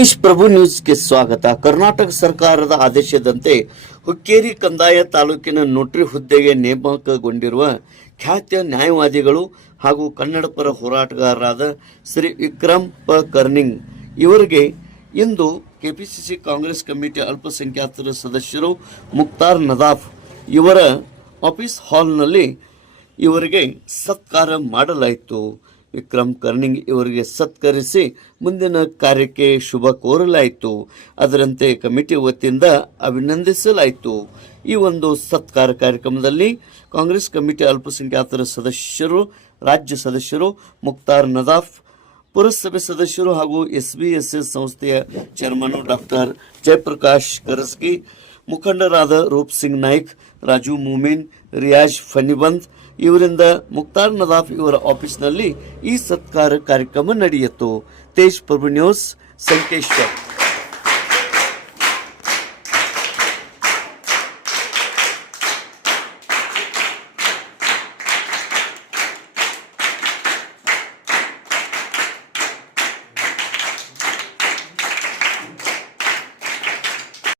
ತೇಜ್ ಪ್ರಭು ನ್ಯೂಸ್ಗೆ ಸ್ವಾಗತ. ಕರ್ನಾಟಕ ಸರ್ಕಾರದ ಆದೇಶದಂತೆ ಹುಕ್ಕೇರಿ ಕಂದಾಯ ತಾಲೂಕಿನ ನೋಟ್ರಿ ಹುದ್ದೆಗೆ ನೇಮಕಗೊಂಡಿರುವ ಖ್ಯಾತ ನ್ಯಾಯವಾದಿಗಳು ಹಾಗೂ ಕನ್ನಡ ಪರ ಹೋರಾಟಗಾರರಾದ ಶ್ರೀ ವಿಕ್ರಮ್ ಪ ಕರ್ನಿಂಗ್ ಇವರಿಗೆ ಇಂದು ಕೆಪಿಸಿಸಿ ಕಾಂಗ್ರೆಸ್ ಕಮಿಟಿ ಅಲ್ಪಸಂಖ್ಯಾತರ ಸದಸ್ಯರು ಮುಕ್ತಾರ್ ನದಾಫ್ ಇವರ ಆಫೀಸ್ ಹಾಲ್ನಲ್ಲಿ ಇವರಿಗೆ ಸತ್ಕಾರ ಮಾಡಲಾಯಿತು. ವಿಕ್ರಮ್ ಕರ್ನಿಂಗ್ ಇವರಿಗೆ ಸತ್ಕರಿಸಿ ಮುಂದಿನ ಕಾರ್ಯಕ್ಕೆ ಶುಭ ಕೋರಲಾಯಿತು. ಅದರಂತೆ ಕಮಿಟಿ ವತಿಯಿಂದ ಅಭಿನಂದಿಸಲಾಯಿತು. ಈ ಒಂದು ಸತ್ಕಾರ ಕಾರ್ಯಕ್ರಮದಲ್ಲಿ ಕಾಂಗ್ರೆಸ್ ಕಮಿಟಿ ಅಲ್ಪಸಂಖ್ಯಾತರ ಸದಸ್ಯರು, ರಾಜ್ಯ ಸದಸ್ಯರು ಮುಕ್ತಾರ್ ನದಾಫ್, ಪುರಸಭೆ ಸದಸ್ಯರು ಹಾಗೂ SBSS ಸಂಸ್ಥೆಯ ಚೇರ್ಮನ್ ಡಾಕ್ಟರ್ ಜಯಪ್ರಕಾಶ್ ಕರಸ್ಗಿ, ಮುಖಂಡರಾದ ರೂಪ್ ಸಿಂಗ್ ನಾಯ್ಕ್, ರಾಜು ಮೂಮಿನ್, ರಿಯಾಜ್ ಫನಿಬಂದ್ ಇವರಿಂದ ಮುಕ್ತಾರ್ ನದಾಫ್ ಇವರ ಆಫೀಸ್ನಲ್ಲಿ ಈ ಸತ್ಕಾರ ಕಾರ್ಯಕ್ರಮ ನಡೆಯಿತು. ತೇಜ್ ಪ್ರಭು ನ್ಯೂಸ್, ಸಂಕೇಶ್ವರ್.